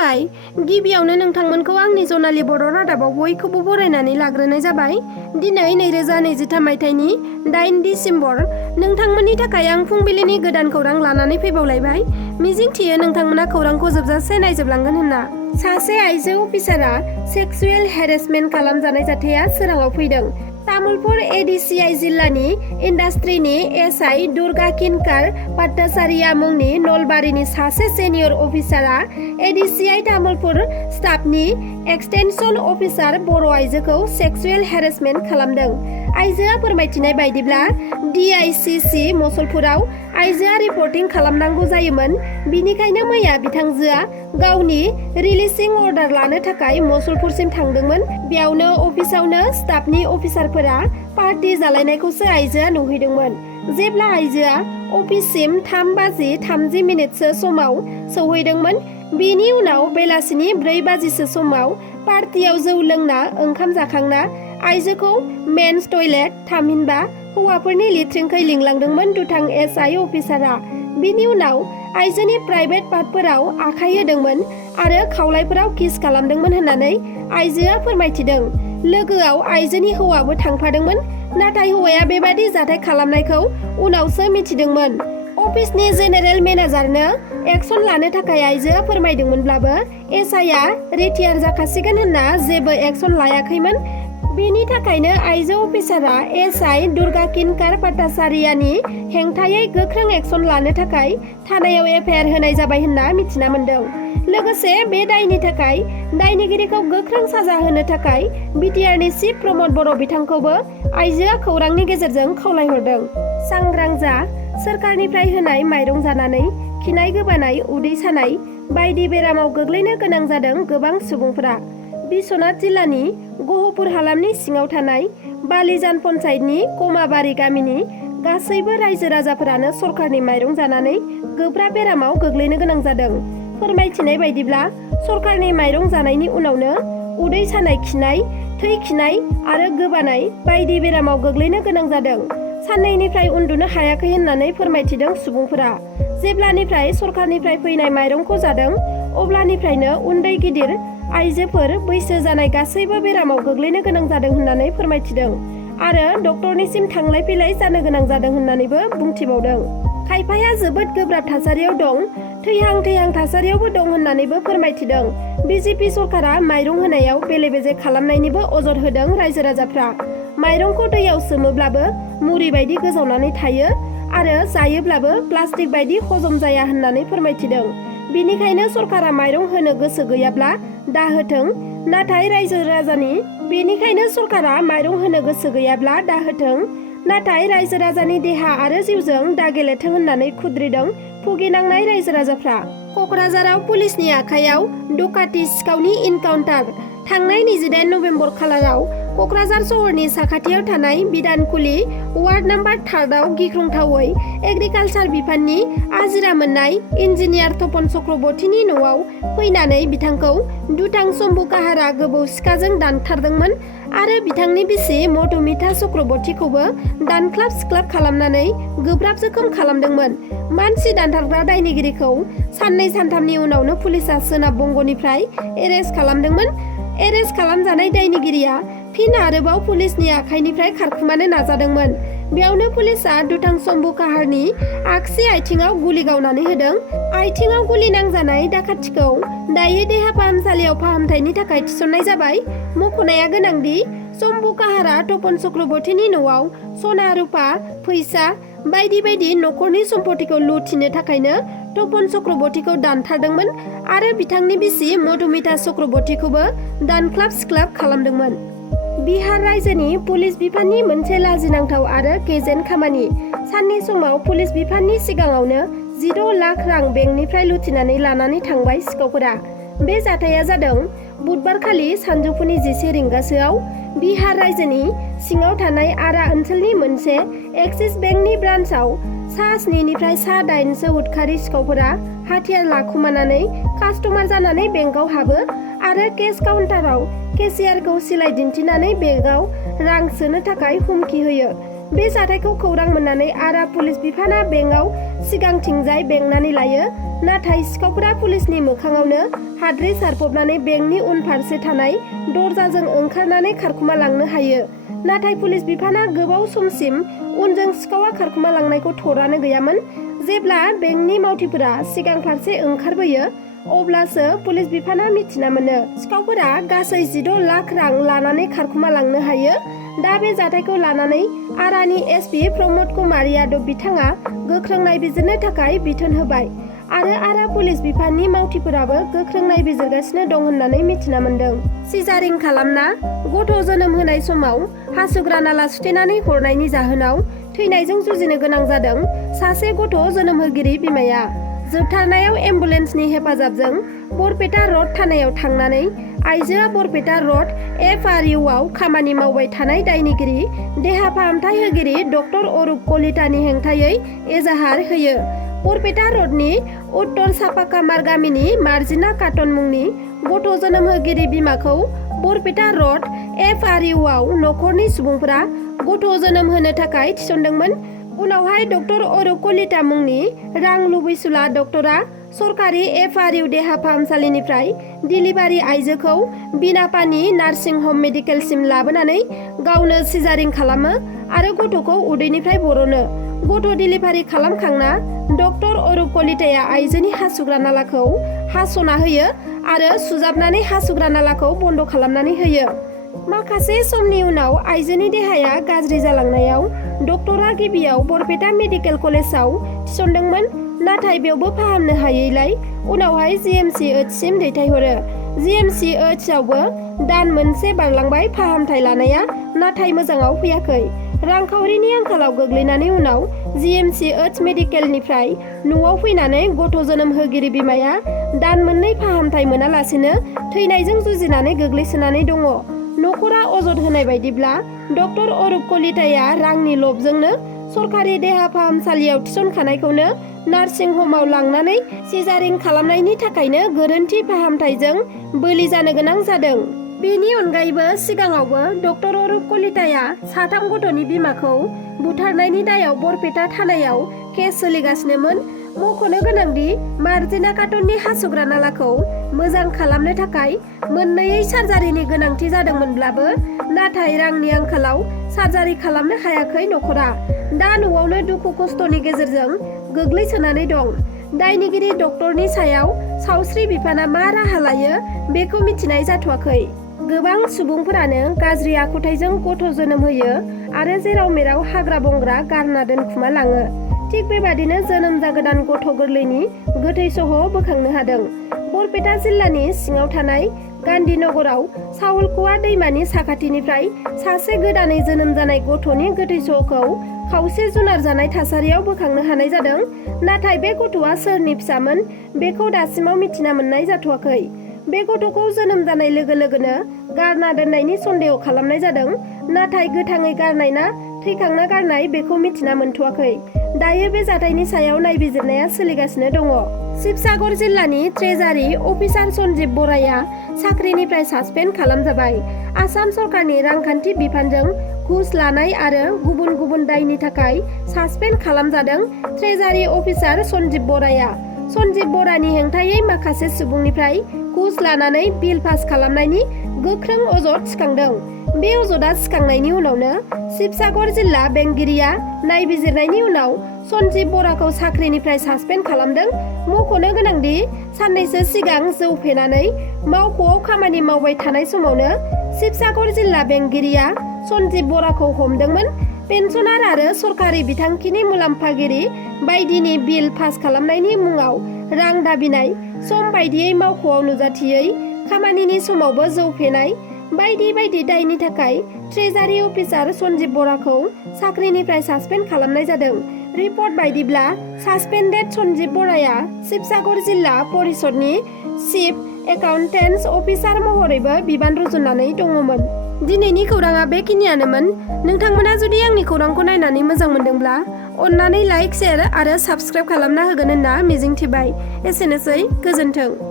खुलुमबाय गिबियावनो नोंथांमोनखौ आंनि जनालि बर' रादाबाव बयखौबो बरायनानै लाग्रोनाय जाबाय। दिनै 2023 मायथाइनि 8 डिसेम्बर नोंथांमोननि थाखाय आं फुंबिलिनि गोदान खौरां लानानै फैबावलायबाय। मिजिंथियो नोंथांमोना खौरांखौ जोबजासे नायजोबलांगोन होनना। सासे आइजो अफिसारा सेक्सुएल हेरेसमेन्ट खालामजानाय जाथाया सोराङाव फैदों। तामुलपुर एडिसिआइ जिल्लानि इन्डास्ट्रिनि एसआइ दुर्गा किनकार पाट्टाचारिया मुंनि नलबारिनि सासे सेनियर अफिसारा एडिसिआइ तामुलपुर स्टाफनि एक्सटेनसन अफिसार बर' आइजोखौ सेक्सुएल हेरेसमेन्ट खालामदों। आइजोआ फोरमायथिनाय बायदिब्ला डिआइसिसि मसलपुराव आइजोआ रिपर्टिं खालामनांगौ जायोमोन। बिनिखायनो मैया बिथांजोआ गावनि रिलिजिं अर्डार लानो थाखाय मसलपुरसिम थांदोंमोन। बेयावनो अफिसावनो स्टाफनि अफिसारफोरा पार्टी जालायनायखौसो आइजोआ नुहैदोंमोन। जेब्ला आइजोआ अफिससिम 3:30 समाव सौहैदोंमोन, बेनि उनाव बेलासिनि 4 समाव पार्टीयाव जौ लोंना ओंखाम जाखांना आइजोखौ मेन्स टयलेट थामहिनबा हौवाफोरनि लेट्रिनखै लिंलांदोंमोन दुथां एसआइ अफिसारा। बिनि उनाव आइजोनि प्राइभेट पार्टफोराव आखाइ होदोंमोन आरो खावलायफोराव किस खालामदोंमोन होननानै आइजोआ फोरमायथिदों। लोगोआव आइजोनि हौवाबो थांफादोंमोन, नाथाय हौवाया बेबादि जाथाय खालामनायखौ उनावसो मिथिदोंमोन। अफिसनि जेनेरेल मेनेजारनो एक्सन लानो थाखाय आइजोआ फोरमायदोंमोनब्लाबो एसआइआ रिटायार जाखासिगोन होनना जेबो एक्सन लायाखैमोन। बेनि थाखायनो आइजो अफिसारा एसआइ दुर्गा किनकार पाट्टाचारियानि हेंथायै गोख्रों एक्सन लानो थाखाय थानायाव एफआइआर होनाय जाबाय होनना मिथिना मोन्दों। लोगोसे बे दायनि थाखाय दायनिगिरिखौ गोख्रों साजा होनो थाखाय बिटिआरनि चिफ प्रमद बर' बिथांखौबो आइजोआ खौरांनि गेजेरजों खावलायहरदों। सांग्रां जा, सोरखारनिफ्राय होनाय माइरं जानानै खिनाय गोबानाय, उदै सानाय बायदि बेरामाव गोग्लैनो गोनां जादों गोबां सुबुंफोरा। बिश्वनाथ जिल्लानि गहपुर हालामनि सिङाव थानाय बालिजान पन्चायतनि कमाबारि गामिनि गासैबो रायजो राजाफोरानो सरखारनि माइरं जानानै गोब्राब बेरामाव गोग्लैनो गोनां जादों। फोरमायथिनाय बायदिब्ला सरखारनि माइरं जानायनि उनावनो उदै सानाय, खिनाय, थै खिनाय आरो गोबानाय बायदि बेरामाव गोग्लैनो गोनां जादों। साननैनिफ्राय उन्दुनो हायाखै होननानै फोरमायथिदों सुबुंफोरा। जेब्लानिफ्राय सरखारनिफ्राय फैनाय माइरंखौ जादों अब्लानिफ्रायनो उन्दै गिदिर आइजोफोर बैसो जानाय गासैबो बेरामाव गोग्लैनो गोनां जादों होननानै फोरमायथिदों आरो डक्टरनिसिम थांलाय फैलाय जानो गोनां जादों होननानैबो बुंथिबावदों। खायफाया जोबोद गोब्राब थासारियाव दं, थैहां थासारियावबो दं होननानैबो फोरमायथिदों। बिजेपि सरकारा माइरं होनायाव बेले बेजे खालामनायनिबो अजद होदों रायजो राजाफ्रा। माइरंखौ दैयाव सोमोब्लाबो मुरि बायदि गोजावनानै थायो आरो जायोब्लाबो प्लास्टिक बायदि हजम जाया होननानै फोरमायथिदों। बिनिखायनो सरकारा माइरं होनो गोसो गैयाब्ला दाहोथों, नाथाय रायजो राजानि देहा आरो जिउजों दागेलेथों होननानै खुद्रिदों भुगिनांनाय रायजो राजाफ्रा। क'क्राझाराव पुलिसनि आखायाव डकाति सिखावनि इनकाउन्टार। थांनाय 28 नभेम्बर खालाराव क'क्राझार सहरनि साखाथियाव थानाय बिधानकुलि वार्ड नाम्बार 3 गिख्रंथावै एग्रिकालसार बिफाननि आजिरा मोननाय इन्जिनियार तपन चक्रबर्तीनि न'आव फैनानै बिथांखौ दुथां शम्भु काहारा गोबौ सिखाजों दानथारदोंमोन आरो बिथांनि बिसि मधुमिता चक्रबर्तीखौबो दानख्लाब सिख्लाब खालामनानै गोब्राब जोखोम खालामदोंमोन। मानसि दानथारग्रा दायनिगिरिखौ 2-3 उनावनो पुलिसा सोनाब बंगनिफ्राय एरेस्ट खालामदोंमोन। एरेस्ट खालामजानाय दायनिगिरिया फिन आरोबाव पुलिसनि आखाइनिफ्राय खारखुमानो नाजादोंमोन। बेयावनो पुलिसा दुथां शम्भु काहारनि आगसि आथिङाव गुलि गावनानै होदों। आथिङाव गुलि नांजानाय डाकातिखौ दायो देहा फाहामसालियाव फाहामथायनि थाखाय थिसननाय जाबाय। मख'नाया गोनांदि शम्भु काहारा तपन चक्रबर्तीनि न'आव सना रुपा, फैसा बायदि न'खरनि सम्पतिखौ लुथिनो थाखायनो तपन चक्रबर्तीखौ दानथारदोंमोन आरो बिथांनि बिसि मधुमिता चक्रबर्तीखौबो दानख्लाब सिख्लाब खालामदोंमोन। बिहार रायजोनि पुलिस बिफाननि मोनसे लाजिनांथाव आरो गेजेन खामानि। साननि समाव पुलिस बिफाननि सिगाङावनो 16 लाख रां बेंकनिफ्राय लुथिनानै लानानै थांबाय सिखावफोरा। बे जाथाया जादों बुधबारखालि सानजौफुनि 11 रिंगासोआव बिहार रायजोनि सिङाव थानाय आरा ओनसोलनि मोनसे एक्सिस बेंकनि ब्रान्चआव सा 7 निफ्राय सा 8 उदखारि सिखावफोरा हाथियार लाखुमानानै कास्टमार जानानै बेंकआव हाबो आरो केश काउन्टाराव केशियारखौ सिलाइ दिन्थिनानै बेंकआव रां सोनो थाखाय हुमखि होयो। बे जाथायखौ खौरां मोननानै आरा पुलिस बिफाना बेंकआव सिगांथिंजाय बेंनानै लायो। नाथाय सिखावफोरा पुलिसनि मोखाङावनो हाद्रि सारफबनानै बेंकनि उनफारसे थानाय दरजाजों ओंखारनानै खारखुमा लांनो हायो। नाथाय पुलिस बिफाना गोबाव समसिम उनजों सिखावा खारखुमा लांनायखौ थरानो गैयामोन। जेब्ला बेंकनि मावथिफोरा सिगां फारसे ओंखारबोयो अब्लासो पुलिस बिफाना मिथिना मोनो सिखावफोरा गासै 16 लाख रां लानानै खारखुमा लांनो हायो। दा बे जाथायखौ लानानै आरानि एसपि प्रमद कुमार यादव बिथाङा गोख्रों नायबिजिरनो थाखाय बिथोन होबाय आरो आरा पुलिस बिफाननि मावथिफोराबो गोख्रों नायबिजिरगासिनो दं होननानै मिथिना मोन्दों। सिजारिं खालामना गथ' जोनोम होनाय समाव हासुग्रा नाला सुथेनानै हरनायनि जाहोनाव थैनायजों जुजिनो गोनां जादों सासे गथ' जोनोम होगिरि बिमाया। जोबथारनायाव एम्बुलेन्सनि हेफाजाबजों बरपेटा रड थानायाव थांनानै आइजोआ बरपेटा रड FRU आव खामानि मावबाय थानाय दायनिगिरि देहा फाहामथाय होगिरि डक्टर अरुप कलितानि हेंथायै एजाहार होयो। बरपेटा रडनि उत्तर सापाकामार गामिनि मार्जिना काटन मुंनि गथ' जोनोम होगिरि बिमाखौ बरपेटा रड FRU आव नखरनि सुबुंफोरा गथ' जोनोम होनो थाखाय थिसनदोंमोन। उनावहाय डक्टर अरुप कलिता मुंनि रां लुबैसुला डक्टरा सरकारि FRU देहा फाहामसालिनिफ्राय डिलिभारि आइजोखौ बिनापानि नार्सिं हम मेडिकेलसिम लाबोनानै गावनो सिजारिं खालामो आरो गथ'खौ उदैनिफ्राय बरनो। गथ' डिलिभारि खालामखांना डक्टर अरुप कलिताया आइजोनि हासुग्रा नालाखौ हास'ना होयो आरो सुजाबनानै हासुग्रा नालाखौ बन्द' खालामनानै होयो। माखासे समनि उनाव आइजोनि देहाया गाज्रि जालांनायाव डक्टरा गिबियाव बरपेटा मेडिकेल कलेजाव थिसनदोंमोन। नाथाय बेयावबो फाहामनो हायैलाय उनावहाय GMCH सिम दैथायहरो। GMCH आवबो दान मोनसे बारलांबाय फाहामथाय लानाया, नाथाय मोजाङाव फैयाखै। रांखावरिनि आंखालाव गोग्लैनानै उनाव GMCH मेडिकेलनिफ्राय न'आव फैनानै गथ' जोनोम होगिरि बिमाया दान मोननै फाहामथाय मोनालासेनो थैनायजों जुजिनानै गोग्लैसोनानै दङ। नखरा अजद होनाय बायदिब्ला डक्टर अरुप कलिताया रांनि लबजोंनो सरकारि देहा फाहामसालियाव थिसनखानायखौनो नार्सिं हमाव लांनानै सिजारिं खालामनायनि थाखायनो गोरोन्थि फाहामथायजों बोलि जानो गोनां जादों। बेनि अनगायैबो सिगाङावबो डक्टर अरुप कलिताया साथाम गथ'नि बिमाखौ बुथारनायनि दायाव बरपेटा थानायाव केस सोलिगासिनोमोन। मख'नो गोनांदि मार्जिना काटननि हासुग्रा नालाखौ मोजां खालामनो थाखाय मोननैयै सार्जारिनि गोनांथि जादोंमोनब्लाबो नाथाय रांनि आंखालाव सार्जारि खालामनो हायाखै नखरा। दा न'आवनो दुखु खस्थ'नि गेजेरजों गोग्लैसोनानै दं। दायनिगिरि डक्टरनि सायाव सावस्रि बिफाना मा राहा लायो बेखौ मिथिनाय जाथ'वाखै। गोबां सुबुंफोरानो गाज्रि आखुथायजों गथ' जोनोम होयो आरो जेराव मेराव हाग्रा बंग्रा गारना दोनखुमा लाङो। थिग बेबादिनो जोनोम जागोदान गथ' गोरलैनि गोथै सह' बोखांनो हादों। बरपेटा जिल्लानि सिङाव थानाय गान्धीनगराव साउलकुवा दैमानि साखाथिनिफ्राय सासे गोदानै जोनोम जानाय गथ'नि गोथै सह'खौ खावसे जुनार जानाय थासारियाव बोखांनो हानाय जादों। नाथाय बे गथ'आ सोरनि फिसामोन बेखौ दासिमाव मिथिना मोननाय जाथ'वाखै। बे गथ'खौ जोनोम जानाय लोगो लोगोनो गारना दोननायनि सन्देह खालामनाय जादों। नाथाय गोथाङै गारनाय ना थैखांना गारनाय बेखौ मिथिना मोनथ'वाखै। दायो बे जाथायनि सायाव नायबिजिरनाया सोलिगासिनो दङ। शिबसागर जिल्लानि ट्रेजारि अफिसार सन्जीब बराया साख्रिनिफ्राय सासपेन्ड खालामजाबाय। आसाम सरकारनि रांखान्थि बिफानजों घुस लानाय आरो गुबुन गुबुन दायनि थाखाय सासपेन्ड खालामजादों ट्रेजारि अफिसार सन्जीब बराया। सन्जीब बरानि हेंथायै माखासे सुबुंनिफ्राय घुस लानानै बिल पास खालामनायनि गोख्रों अजद सिखांदों। बे अजदआ सिखांनायनि उनावनो शिबसागर जिल्ला बेंगिरिया नायबिजिरनायनि उनाव सन्जीब बराखौ साख्रिनिफ्राय सासपेन्ड खालामदों। मख'नो गोनांदि साननैसो सिगां जौ फेनानै मावख'आव खामानि मावबाय थानाय समावनो शिबसागर जिल्ला बेंगिरिया सन्जीब बराखौ हमदोंमोन। पेन्सनार आरो सरकारि बिथांखिनि मुलाम्फागिरि बायदिनि बिल पास खालामनायनि मुङाव रां दाबिनाय, सम बायदियै मावख'आव नुजाथियै, खामानिनि समावबो जौ फेनाय बायदि बायदि दायनि थाखाय ट्रेजारि अफिसार सन्जीब बराखौ साख्रिनिफ्राय सासपेन्ड खालामनाय जादों। रिपर्ट बायदिब्ला सासपेन्डेड सन्जीब बराया शिबसागर जिल्ला परिषदनि चिफ एकाउन्टेन्स अफिसार महरैबो बिबान रुजुननानै दङमोन। दिनैनि खौराङा बेखिनियानोमोन। नोंथांमोना जुदि आंनि खौरांखौ नायनानै मोजां मोनदोंब्ला अन्नानै लाइक, शेयार आरो साबस्क्राइब खालामना होगोन होनना मिजिंथिबाय। एसेनोसै, गोजोन्थों।